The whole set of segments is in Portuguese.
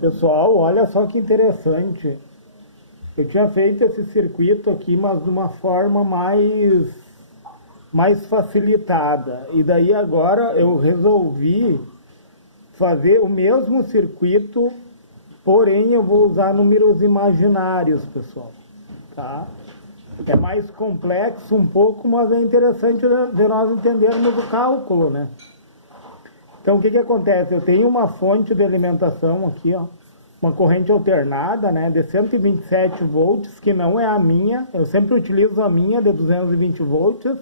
Pessoal, olha só que interessante. Eu tinha feito esse circuito aqui, mas de uma forma mais facilitada. E daí agora eu resolvi fazer o mesmo circuito, porém eu vou usar números imaginários, pessoal. Tá? É mais complexo um pouco, mas é interessante de nós entendermos o cálculo, né? Então, o que acontece? Eu tenho uma fonte de alimentação aqui, ó, uma corrente alternada, né, de 127 volts, que não é a minha. Eu sempre utilizo a minha de 220 volts.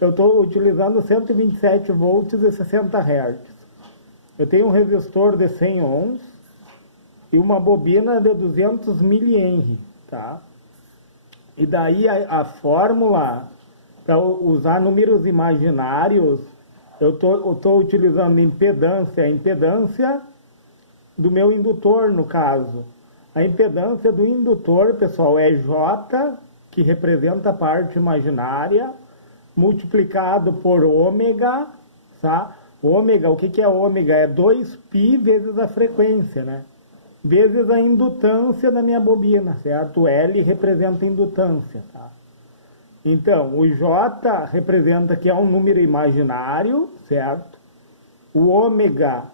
Eu estou utilizando 127 volts e 60 Hz. Eu tenho um resistor de 100 ohms e uma bobina de 200 mA, tá? E daí a fórmula para usar números imaginários, eu estou utilizando impedância, a impedância do meu indutor, no caso. A impedância do indutor, pessoal, é J, que representa a parte imaginária, multiplicado por ômega, tá? Ômega, o que é ômega? É 2π vezes a frequência, né? Vezes a indutância da minha bobina, certo? O L representa a indutância, tá? Então, o J representa que é um número imaginário, certo? O ômega,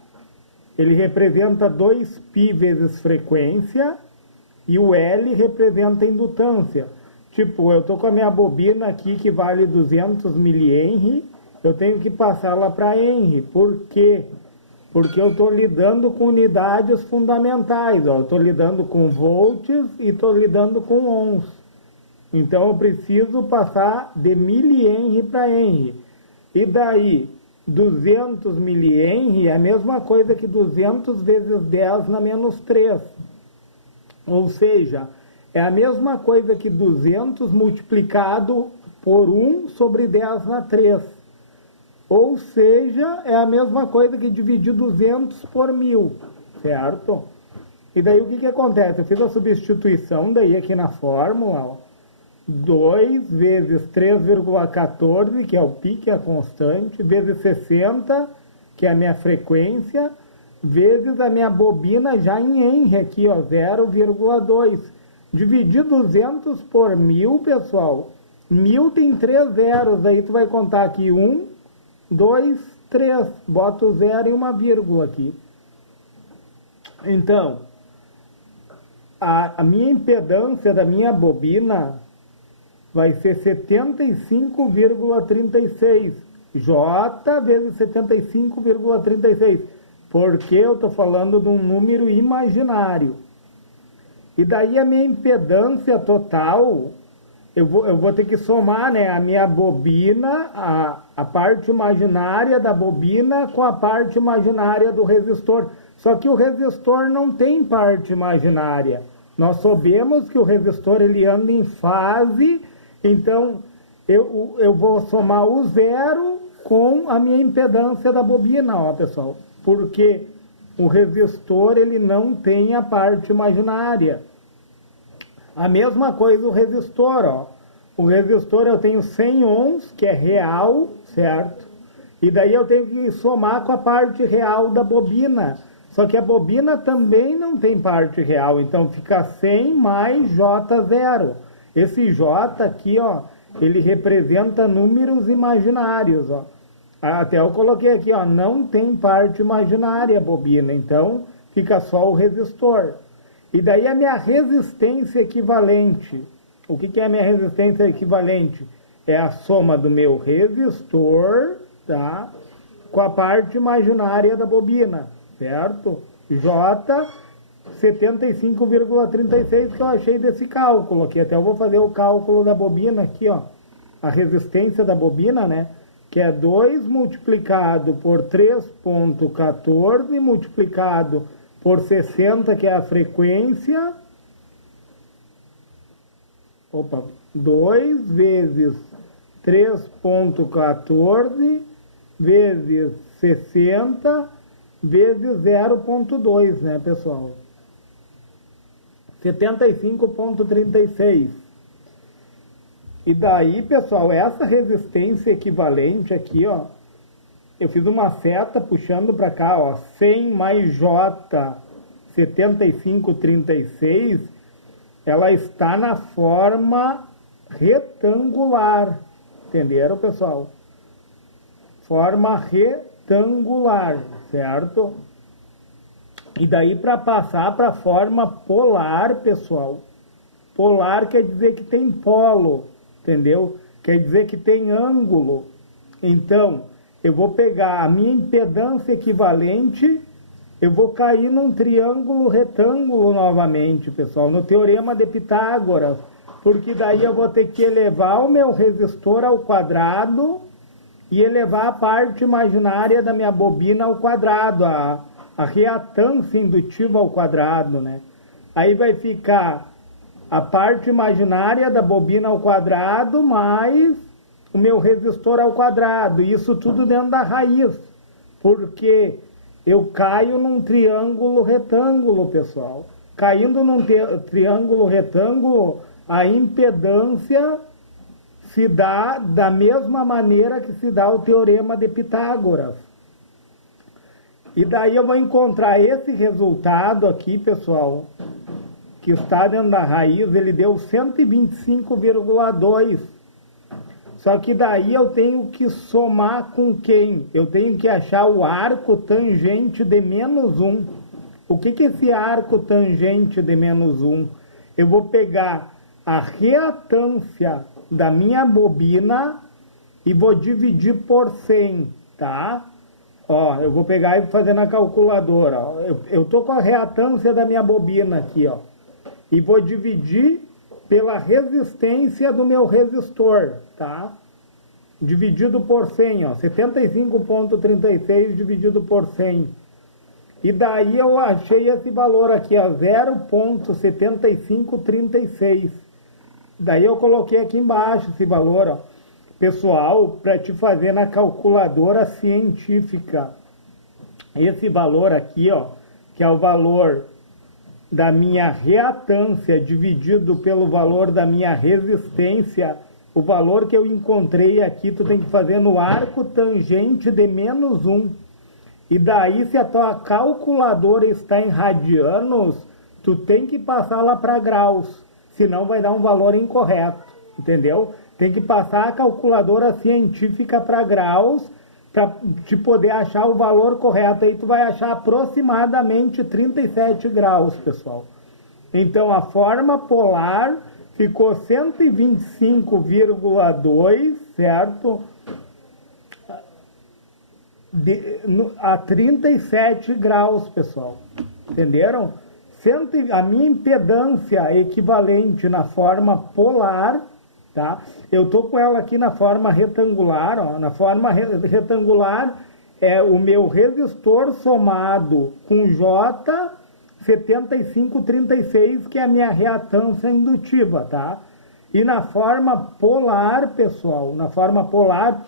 ele representa 2π vezes frequência, e o L representa a indutância. Tipo, eu estou com a minha bobina aqui que vale 200 mA, eu tenho que passá-la para Henry. Por quê? Porque eu estou lidando com unidades fundamentais. Eu estou lidando com volts e estou lidando com ohms. Então eu preciso passar de mA para Henry. E daí, 200 mA é a mesma coisa que 200 vezes 10 na menos 3. Ou seja, é a mesma coisa que 200 multiplicado por 1 sobre 10 na 3. Ou seja, é a mesma coisa que dividir 200 por 1000, certo? E daí o que acontece? Eu fiz a substituição daí aqui na fórmula, ó. 2 vezes 3,14, que é o π, que é a constante, vezes 60, que é a minha frequência, vezes a minha bobina já em Henry aqui, ó, 0,2. Dividir 200 por 1000, pessoal, 1000 tem 3 zeros, aí tu vai contar aqui 1, 2, 3, bota o 0 e uma vírgula aqui. Então, a minha impedância da minha bobina vai ser 75,36. J vezes 75,36. Porque eu estou falando de um número imaginário. E daí a minha impedância total, eu vou ter que somar, né, a minha bobina, a parte imaginária da bobina com a parte imaginária do resistor. Só que o resistor não tem parte imaginária. Nós sabemos que o resistor ele anda em fase, então eu vou somar o 0 com a minha impedância da bobina, ó, pessoal. Porque o resistor ele não tem a parte imaginária. A mesma coisa o resistor, ó. O resistor eu tenho 100 ohms, que é real, certo? E daí eu tenho que somar com a parte real da bobina. Só que a bobina também não tem parte real, então fica 100 mais J0. Esse J aqui, ó, ele representa números imaginários, ó. Até eu coloquei aqui, ó, não tem parte imaginária a bobina, então fica só o resistor. E daí a minha resistência equivalente. O que é a minha resistência equivalente? É a soma do meu resistor, tá, com a parte imaginária da bobina, certo? J 75,36 que eu achei desse cálculo aqui. Até eu vou fazer o cálculo da bobina aqui, ó. A resistência da bobina, né? Que é 2 multiplicado por 3,14 multiplicado por 60, que é a frequência. Opa, 2 vezes 3,14 vezes 60 vezes 0,2, né, pessoal? 75,36. E daí, pessoal, essa resistência equivalente aqui, ó, eu fiz uma seta puxando para cá, ó, 100 mais J, 7536, ela está na forma retangular. Entenderam, pessoal? Forma retangular, certo? E daí para passar para a forma polar, pessoal. Polar quer dizer que tem polo, entendeu? Quer dizer que tem ângulo. Então, eu vou pegar a minha impedância equivalente, eu vou cair num triângulo retângulo novamente, pessoal, no Teorema de Pitágoras, porque daí eu vou ter que elevar o meu resistor ao quadrado e elevar a parte imaginária da minha bobina ao quadrado, a reatância indutiva ao quadrado, né? Aí vai ficar a parte imaginária da bobina ao quadrado mais o meu resistor ao quadrado. Isso tudo dentro da raiz, porque eu caio num triângulo retângulo, pessoal. Caindo num triângulo retângulo, a impedância se dá da mesma maneira que se dá o Teorema de Pitágoras. E daí eu vou encontrar esse resultado aqui, pessoal, que está dentro da raiz, ele deu 125,2. Só que daí eu tenho que somar com quem? Eu tenho que achar o arco tangente de menos 1. O que é esse arco tangente de menos 1? Eu vou pegar a reatância da minha bobina e vou dividir por 100, tá? Ó, eu vou pegar e fazer na calculadora. Ó. Eu tô com a reatância da minha bobina aqui, ó. E vou dividir pela resistência do meu resistor, tá? Dividido por 100, ó, 75,36 dividido por 100. E daí eu achei esse valor aqui, ó, 0,7536. Daí eu coloquei aqui embaixo esse valor, ó. Pessoal, para te fazer na calculadora científica, esse valor aqui, ó, que é o valor da minha reatância dividido pelo valor da minha resistência, o valor que eu encontrei aqui, tu tem que fazer no arco tangente de menos 1. E daí, se a tua calculadora está em radianos, tu tem que passar lá para graus, senão vai dar um valor incorreto, entendeu? Tem que passar a calculadora científica para graus, para te poder achar o valor correto. Aí tu vai achar aproximadamente 37 graus, pessoal. Então, a forma polar ficou 125,2, certo? A 37 graus, pessoal. Entenderam? A minha impedância equivalente na forma polar, tá? Eu tô com ela aqui na forma retangular, ó. Na forma retangular é o meu resistor somado com J 7536, que é a minha reatância indutiva, tá? E na forma polar, pessoal, na forma polar,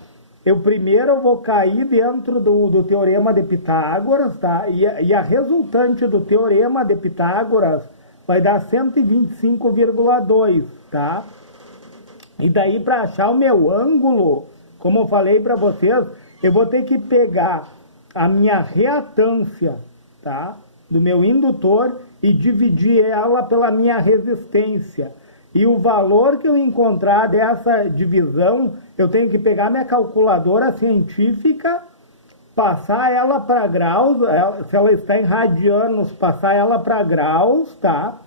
primeiro vou cair dentro do Teorema de Pitágoras, tá? E a resultante do Teorema de Pitágoras vai dar 125,2, tá? E daí, para achar o meu ângulo, como eu falei para vocês, eu vou ter que pegar a minha reatância, tá? Do meu indutor e dividir ela pela minha resistência. E o valor que eu encontrar dessa divisão, eu tenho que pegar minha calculadora científica, passar ela para graus, se ela está em radianos, passar ela para graus, tá?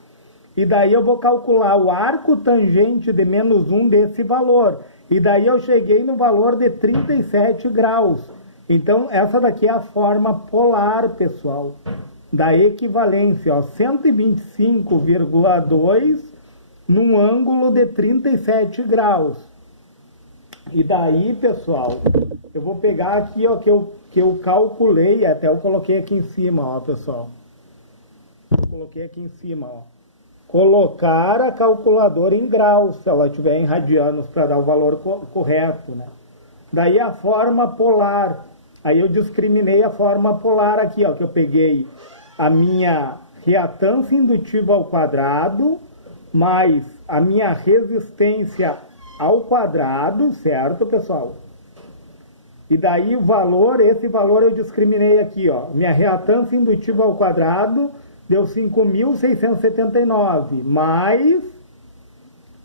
E daí eu vou calcular o arco tangente de menos 1 desse valor. E daí eu cheguei no valor de 37 graus. Então, essa daqui é a forma polar, pessoal, da equivalência, ó, 125,2 num ângulo de 37 graus. E daí, pessoal, eu vou pegar aqui, ó, que eu calculei, até eu coloquei aqui em cima, ó, pessoal. Eu coloquei aqui em cima, ó. Colocar a calculadora em graus, se ela estiver em radianos, para dar o valor correto, né? Daí a forma polar. Aí eu discriminei a forma polar aqui, ó, que eu peguei a minha reatância indutiva ao quadrado, mais a minha resistência ao quadrado, certo, pessoal? E daí o valor, esse valor eu discriminei aqui, ó, minha reatância indutiva ao quadrado deu 5.679, mais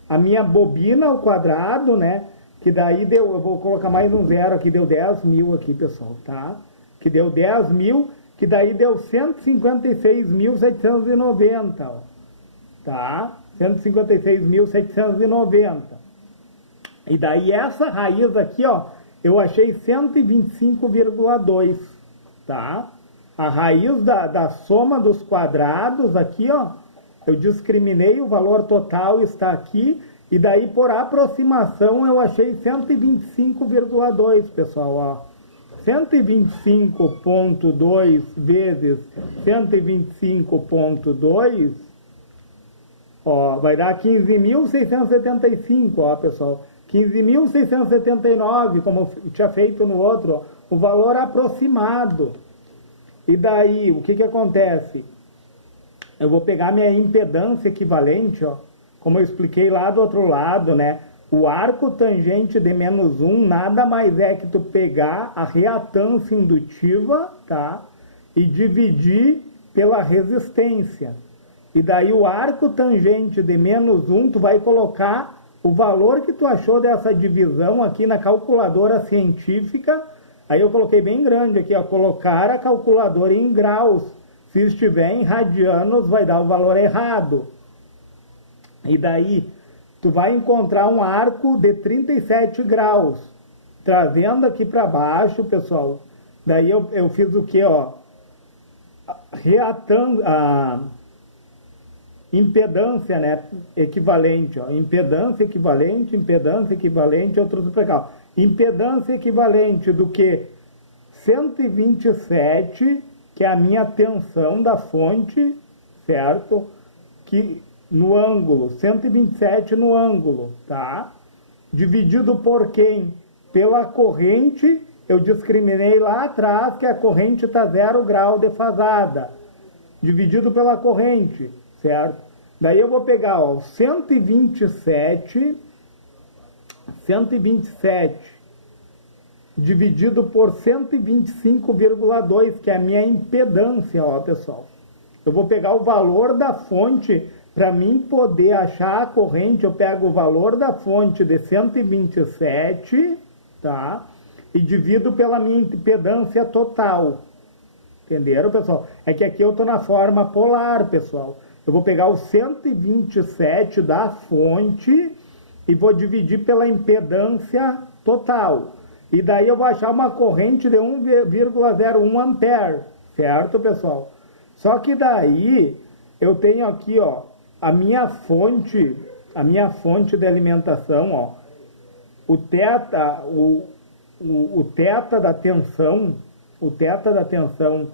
a minha bobina ao quadrado, né? Que daí deu, eu vou colocar mais um zero aqui, deu 10 mil aqui, pessoal, tá? Que deu 10 mil, que daí deu 156.790, ó, tá? 156.790. E daí essa raiz aqui, ó, eu achei 125,2, tá? A raiz da soma dos quadrados aqui, ó, eu discriminei, o valor total está aqui, e daí por aproximação eu achei 125,2, pessoal, ó. 125,2 vezes 125,2, ó, vai dar 15.675, ó, pessoal. 15.679, como eu tinha feito no outro, ó, o valor aproximado. E daí, o que que acontece? Eu vou pegar minha impedância equivalente, ó, como eu expliquei lá do outro lado, né? O arco tangente de menos 1 nada mais é que tu pegar a reatância indutiva, tá? E dividir pela resistência. E daí o arco tangente de menos 1, tu vai colocar o valor que tu achou dessa divisão aqui na calculadora científica. Aí eu coloquei bem grande aqui, ó, colocar a calculadora em graus. Se estiver em radianos, vai dar o valor errado. E daí, tu vai encontrar um arco de 37 graus. Trazendo aqui para baixo, pessoal. Daí eu fiz o que, ó? A impedância, né? Equivalente, ó. Impedância equivalente, outros para cá. Impedância equivalente do que 127, que é a minha tensão da fonte, certo? Que no ângulo, 127 no ângulo, tá? Dividido por quem? Pela corrente, eu discriminei lá atrás que a corrente está 0 grau defasada. Dividido pela corrente, certo? Daí eu vou pegar, ó, 127 dividido por 125,2, que é a minha impedância, ó, pessoal. Eu vou pegar o valor da fonte, para mim poder achar a corrente, eu pego o valor da fonte de 127, tá? E divido pela minha impedância total. Entenderam, pessoal? É que aqui eu estou na forma polar, pessoal. Eu vou pegar o 127 da fonte e vou dividir pela impedância total. E daí eu vou achar uma corrente de 1,01 ampere, certo, pessoal? Só que daí eu tenho aqui, ó, a minha fonte de alimentação, ó, o θ da tensão,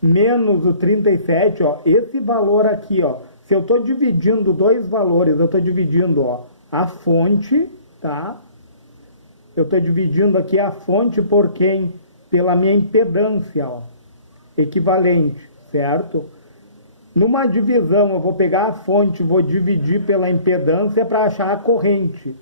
menos o 37, ó, esse valor aqui, ó, se eu estou dividindo dois valores, eu estou dividindo, ó, a fonte, tá? Eu estou dividindo aqui a fonte por quem? Pela minha impedância, ó, equivalente, certo? Numa divisão, eu vou pegar a fonte, vou dividir pela impedância para achar a corrente.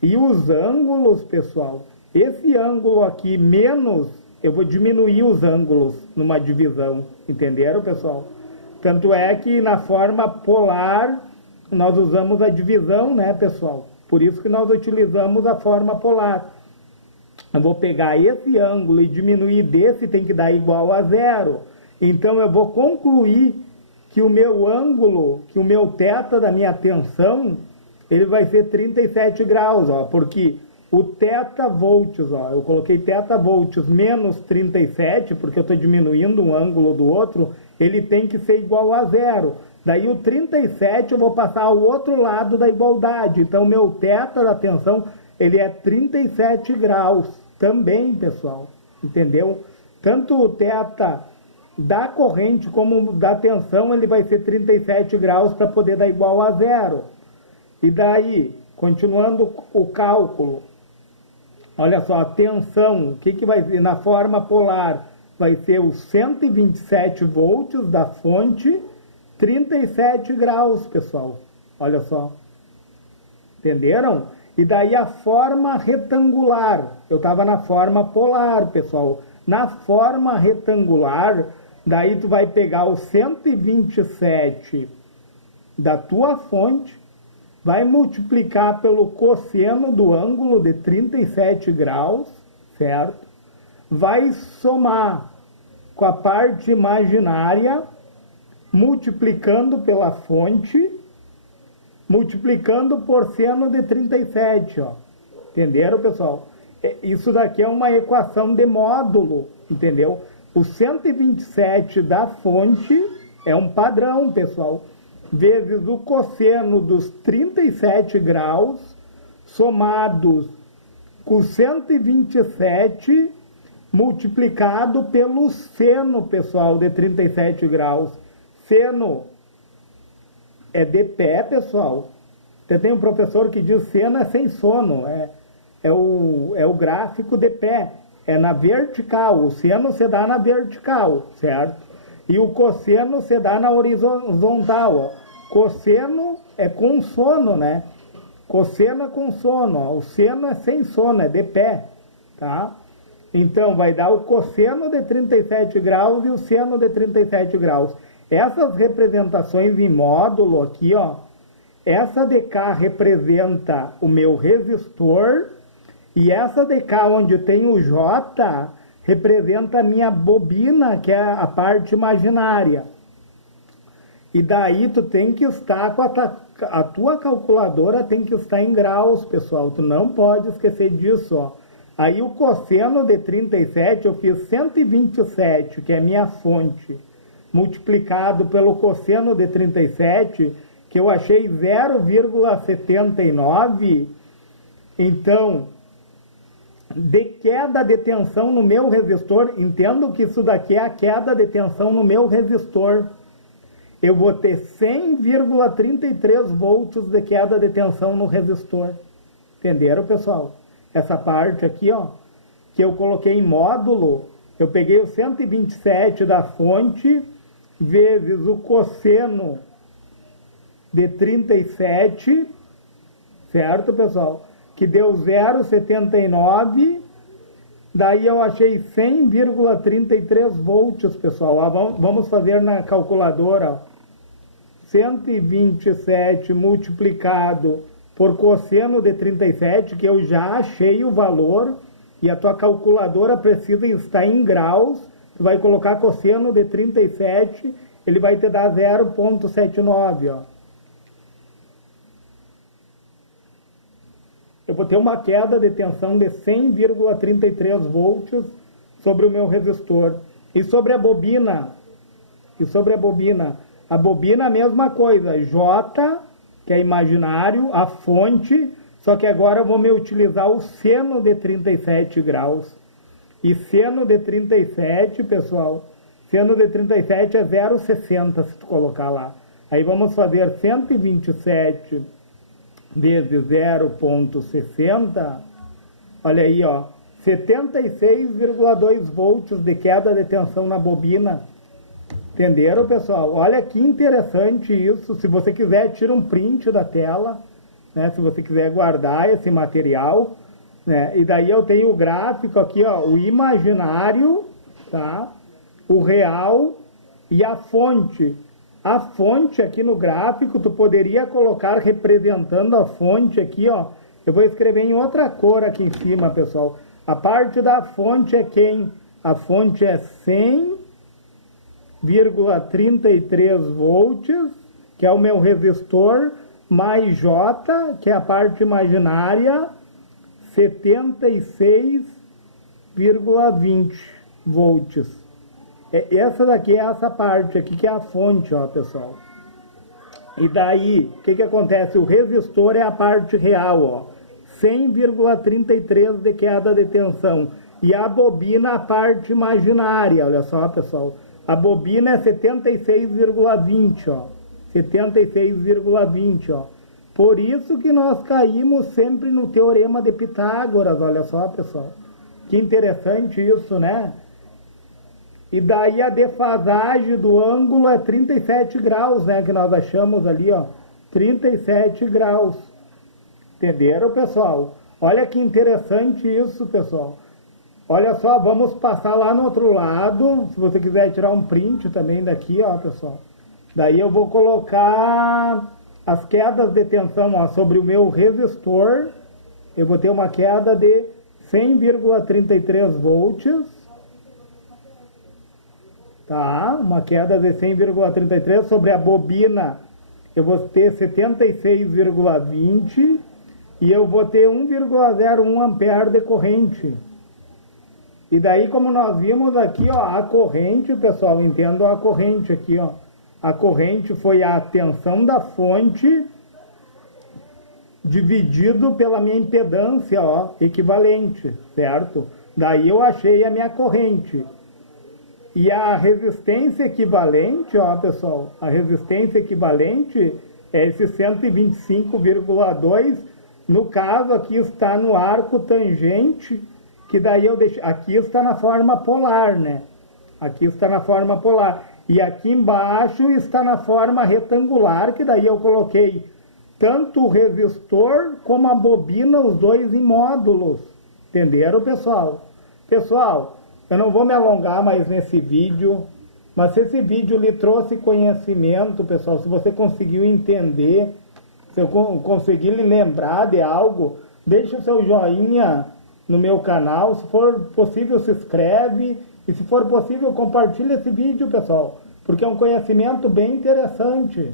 E os ângulos, pessoal, esse ângulo aqui menos, eu vou diminuir os ângulos numa divisão, entenderam, pessoal? Tanto é que na forma polar, nós usamos a divisão, né, pessoal? Por isso que nós utilizamos a forma polar. Eu vou pegar esse ângulo e diminuir desse, tem que dar igual a zero. Então eu vou concluir que o meu ângulo, que o meu θ da minha tensão, ele vai ser 37 graus, ó, porque o θ volts, ó, eu coloquei θ volts menos 37, porque eu estou diminuindo um ângulo do outro, ele tem que ser igual a zero. Daí o 37 eu vou passar ao outro lado da igualdade. Então o meu θ da tensão, ele é 37 graus também, pessoal. Entendeu? Tanto o θ da corrente como da tensão, ele vai ser 37 graus para poder dar igual a zero. E daí, continuando o cálculo, olha só, a tensão, o que vai ser na forma polar? Vai ser os 127 volts da fonte, 37 graus, pessoal. Olha só. Entenderam? E daí a forma retangular. Eu estava na forma polar, pessoal. Na forma retangular, Daí tu vai pegar o 127 da tua fonte, vai multiplicar pelo cosseno do ângulo de 37 graus, certo? Vai somar com a parte imaginária, multiplicando pela fonte, multiplicando por seno de 37, ó. Entenderam, pessoal? Isso daqui é uma equação de módulo, entendeu? O 127 da fonte é um padrão, pessoal, vezes o cosseno dos 37 graus, somados com 127, multiplicado pelo seno, pessoal, de 37 graus. Seno é de pé, pessoal. Você tem um professor que diz seno é sem sono, é o gráfico de pé, é na vertical. O seno se dá na vertical, certo? E o cosseno se dá na horizontal, ó. Cosseno é com sono, né? Cosseno é com sono, ó. O seno é sem sono, é de pé, tá? Então, vai dar o cosseno de 37 graus e o seno de 37 graus. Essas representações em módulo aqui, ó, essa de cá representa o meu resistor e essa de cá onde tem o J representa a minha bobina, que é a parte imaginária. E daí tu tem que estar com a tua calculadora tem que estar em graus, pessoal. Tu não pode esquecer disso, ó. Aí o cosseno de 37 eu fiz 127, que é minha fonte, multiplicado pelo cosseno de 37, que eu achei 0,79. Então, de queda de tensão no meu resistor, entendo que isso daqui é a queda de tensão no meu resistor. Eu vou ter 100,33 volts de queda de tensão no resistor. Entenderam, pessoal? Essa parte aqui, ó, que eu coloquei em módulo, eu peguei o 127 da fonte, vezes o cosseno de 37, certo, pessoal? Que deu 0,79, daí eu achei 100,33 volts, pessoal. Vamos fazer na calculadora, ó. 127 multiplicado por cosseno de 37, que eu já achei o valor, e a tua calculadora precisa estar em graus, tu vai colocar cosseno de 37, ele vai te dar 0,79, ó. Eu vou ter uma queda de tensão de 100,33 volts sobre o meu resistor. E sobre a bobina, a bobina a mesma coisa, J, que é imaginário, a fonte, só que agora eu vou me utilizar o seno de 37 graus. E seno de 37, pessoal, seno de 37 é 0,60 se tu colocar lá. Aí vamos fazer 127 vezes 0,60, olha aí, ó, 76,2 volts de queda de tensão na bobina. Entenderam, pessoal? Olha que interessante isso. Se você quiser, tira um print da tela, né? Se você quiser guardar esse material, né? E daí eu tenho o gráfico aqui, ó, o imaginário, tá? O real e a fonte. A fonte aqui no gráfico, tu poderia colocar representando a fonte aqui, ó. Eu vou escrever em outra cor aqui em cima, pessoal. A parte da fonte é quem? A fonte é 100,33 volts, que é o meu resistor, mais J, que é a parte imaginária, 76,20 volts. Essa daqui é essa parte aqui, que é a fonte, ó, pessoal. E daí, o que acontece? O resistor é a parte real, ó. 100,33 de queda de tensão. E a bobina, a parte imaginária, olha só, pessoal. A bobina é 76,20, ó. 76,20, ó. Por isso que nós caímos sempre no teorema de Pitágoras, olha só, pessoal. Que interessante isso, né? E daí a defasagem do ângulo é 37 graus, né? Que nós achamos ali, ó. 37 graus. Entenderam, pessoal? Olha que interessante isso, pessoal. Olha só, vamos passar lá no outro lado, se você quiser tirar um print também daqui, ó, pessoal. Daí eu vou colocar as quedas de tensão, ó, sobre o meu resistor. Eu vou ter uma queda de 100,33 volts. Tá? Uma queda de 100,33 sobre a bobina. Eu vou ter 76,20 e eu vou ter 1,01 ampere de corrente. E daí, como nós vimos aqui, ó, a corrente, pessoal, entendam a corrente aqui, ó. A corrente foi a tensão da fonte dividido pela minha impedância, ó, equivalente, certo? Daí eu achei a minha corrente. E a resistência equivalente, ó, pessoal, a resistência equivalente é esse 125,2. No caso, aqui está no arco tangente, que daí eu deixo... Aqui está na forma polar, né? Aqui está na forma polar. E aqui embaixo está na forma retangular, que daí eu coloquei tanto o resistor como a bobina, os dois em módulos. Entenderam, pessoal? Pessoal, eu não vou me alongar mais nesse vídeo, mas se esse vídeo lhe trouxe conhecimento, pessoal, se você conseguiu entender, se eu conseguir lhe lembrar de algo, deixe o seu joinha no meu canal, se for possível se inscreve e se for possível compartilhe esse vídeo, pessoal, porque é um conhecimento bem interessante.